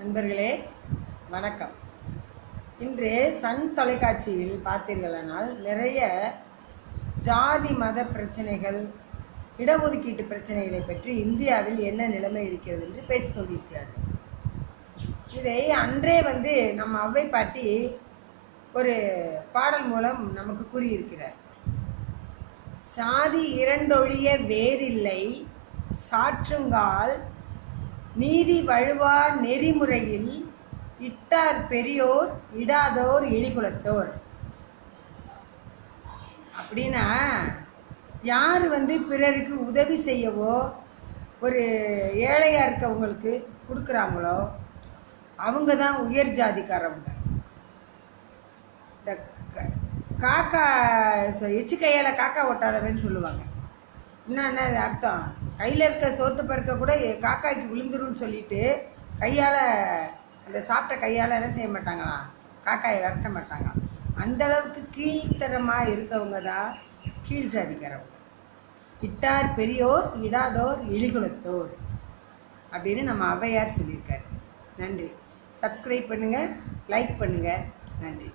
நண்பர்களே வணக்கம். இன்று சன் தொலைக்காட்சியில் பார்த்தீர்களானால் நிறைய ஜாதி மத பிரச்சனைகள் இடஒதுக்கீட்டு பிரச்சனைகளை பற்றி இந்தியாவில் என்ன நிலைமை இருக்கிறது என்று பேசிக்கொண்டிருக்கிறார்கள் இதை அன்றே வந்து நம்ம அவ்வை பாட்டி ஒரு பாடல் மூலம் நமக்கு கூறியிருக்கிறார். சாதி இரண்டொழிய வேறில்லை சாற்றுங்கால் நீதி வழுவா நெறிமுறையில் இட்டார் பெரியோர் இடாதோர் இழிகுலத்தோர் அப்படின்னா யார் வந்து பிறருக்கு உதவி செய்யவோ ஒரு ஏழையாக இருக்கவங்களுக்கு கொடுக்குறாங்களோ அவங்க தான் உயர் ஜாதிக்காரவங்க. இந்த க- காக்கா எச்சு கையால் காக்கா ஒட்டாதவன்னு சொல்லுவாங்க. இன்னும் என்ன அர்த்தம்? கையில் இருக்க சோத்து பருக்க கூட காக்காய்க்கு விழுந்துரும்னு சொல்லிட்டு கையால் அந்த சாப்பிட்ட கையால் என்ன செய்ய மாட்டாங்களாம் காக்காயை விரட்ட மாட்டாங்களாம் அந்த அளவுக்கு கீழ்த்தரமாக இருக்கவங்க தான் கீழ் ஜாதிக்காரவங்க. இட்டார் பெரியோர் இடாதோர் இழிகுலத்தோர் அப்படின்னு நம்ம ஔவையார் சொல்லியிருக்காரு. நன்றி. சப்ஸ்கிரைப் பண்ணுங்கள் லைக் பண்ணுங்கள் நன்றி.